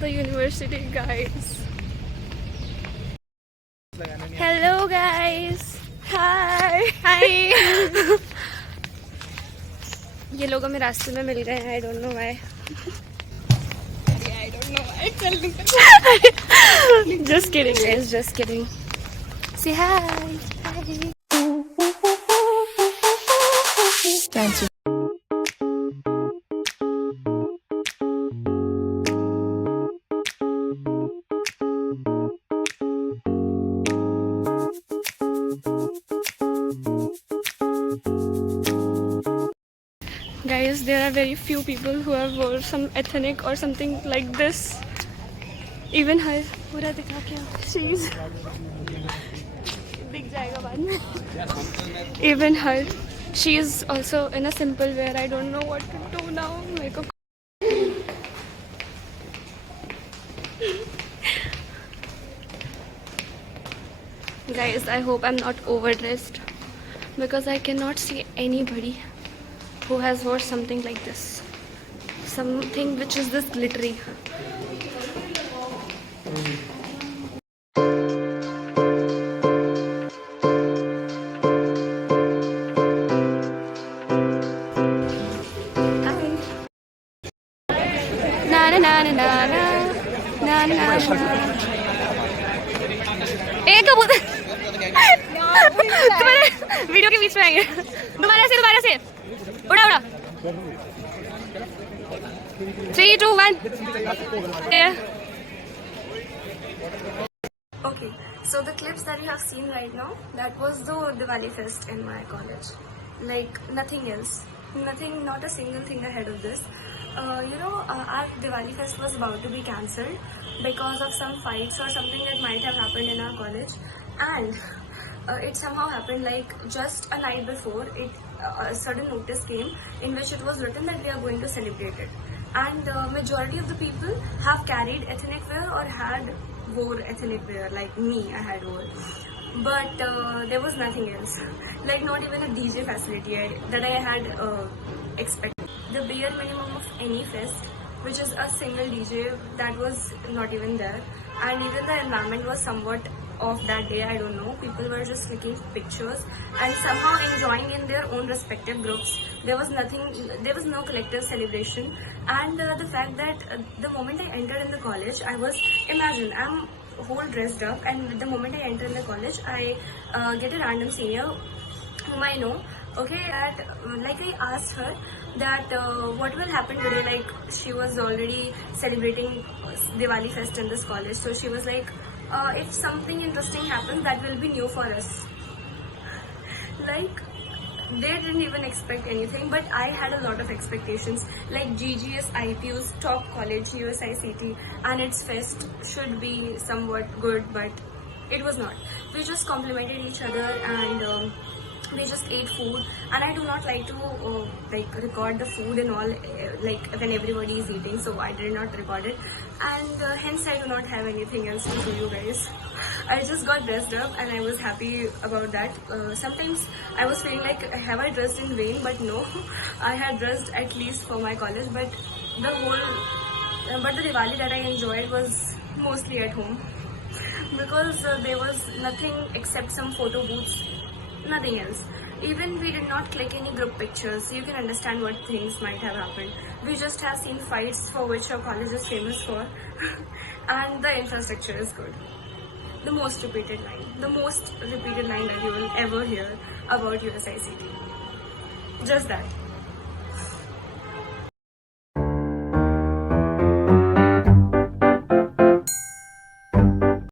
the university, guys. Hello, guys. Hi. Hi. ये लोग हमें रास्ते में मिल गए हैं. I don't know why. I don't know why. Just kidding, guys. Just kidding. Say hi. Hi. Fancy. Guys, there are very few people who have wore some ethnic or something like this. Even her, पूरा दिखा क्या? She's दिख जाएगा बाद में. Even her, she is also in a simple wear. I don't know what to do now. मेरे को Guys, I hope I'm not overdressed because I cannot see anybody who has wore something like this, something which is this glittery. Na na na na na na na na. एक कबूतर तुम्हारे video के बीच में आएंगे. दोबारा से उड़ा उड़ा. 3, 2, 1. Okay, so the clips that you have seen right now, that was the Diwali fest in my college. Like nothing else, nothing, not a single thing ahead of this. Our Diwali fest was about to be cancelled because of some fights or something that might have happened in our college, and it somehow happened like just a night before. A sudden notice came in which it was written that we are going to celebrate it, and majority of the people have carried ethnic wear or had wore ethnic wear. Like me, I had wore, but there was nothing else, like not even a DJ facility that I had expected. The bare minimum of any fest, which is a single DJ, that was not even there, and even the environment was somewhat off that day. I don't know, people were just clicking pictures and somehow enjoying in their own respective groups. There was no collective celebration, and the fact that the moment I entered in the college, imagine I'm whole dressed up, and the moment I enter in the college, I get a random senior whom I know. Okay, that like I asked her that what will happen today. Like she was already celebrating Diwali fest in this college, so she was like, if something interesting happens, that will be new for us. Like they didn't even expect anything, but I had a lot of expectations. Like GGS IPU's top college, USICT, and its fest should be somewhat good, but it was not. We just complimented each other, and we just ate food, and I do not like to record the food and all like when everybody is eating, so I did not record it, and hence I do not have anything else to show you guys. I just got dressed up and I was happy about that. Sometimes I was feeling like, have I dressed in vain? But no, I had dressed at least for my college, but the Diwali that I enjoyed was mostly at home because there was nothing except some photo booths. Nothing else. Even we did not click any group pictures, so you can understand what things might have happened. We just have seen fights for which our college is famous for, and the infrastructure is good. The most repeated line that you will ever hear about USICT. Just that.